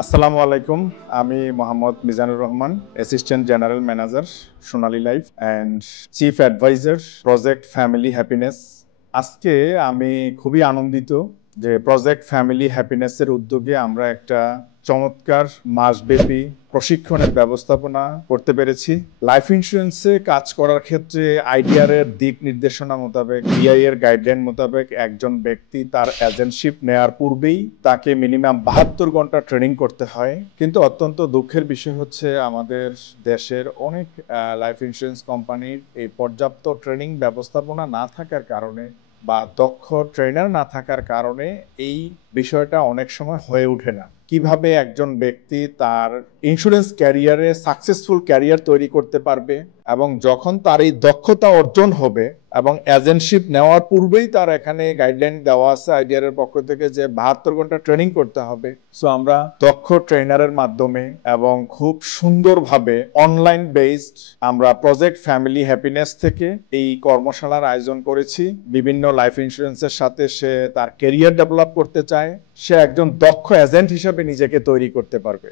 আসসালামু আলাইকুম। আমি Mohammad Mizanur Rahman, assistant general manager, Sonali Life and chief adviser, project family happiness. আজকে আমি খুবই আনন্দিত যে প্রজেক্ট ফ্যামিলি হ্যাপিনেসের উদ্যোগে আমরা একটা চমৎকার মাসব্যাপী প্রশিক্ষণের ব্যবস্থাপনা করতে পেরেছি। লাইফ ইন্স্যুরেন্সে কাজ করার ক্ষেত্রে আইডিআর এর দিক নির্দেশনা মোতাবেক, বিআই এর গাইডলাইন মোতাবেক একজন ব্যক্তি তার এজেন্টশিপ নেয়ার পূর্বেই তাকে মিনিমাম 72 ঘন্টা ট্রেনিং করতে হয়। কিন্তু অত্যন্ত দুঃখের বিষয় হচ্ছে আমাদের দেশের অনেক লাইফ ইন্স্যুরেন্স কোম্পানির এই পর্যাপ্ত ট্রেনিং ব্যবস্থাপনা না থাকার কারণে বা দক্ষ ট্রেনার না থাকার কারণে এই বিষয়টা অনেক সময় হয়ে ওঠে না। কিভাবে একজন ব্যক্তি তার ইন্স্যুরেন্স ক্যারিয়ারে সাকসেসফুল ক্যারিয়ার তৈরি করতে পারবে এবং যখন তার এই দক্ষতা অর্জন হবে এবং এজেন্টশিপ নেওয়ার পূর্বেই তার এখানে গাইডলাইন দেওয়া আছে আইডিআর এর পক্ষ থেকে যে 72 ঘন্টা ট্রেনিং করতে হবে। সো আমরা দক্ষ ট্রেনারের মাধ্যমে এবং খুব সুন্দরভাবে অনলাইন বেসড আমরা প্রজেক্ট ফ্যামিলি হ্যাপিনেস থেকে এই কর্মশালার আয়োজন করেছি। বিভিন্ন লাইফ ইন্স্যুরেন্সের সাথে সে তার ক্যারিয়ার ডেভেলপ করতে চায়, সে একজন দক্ষ এজেন্ট হিসেবে নিজেকে তৈরি করতে পারবে।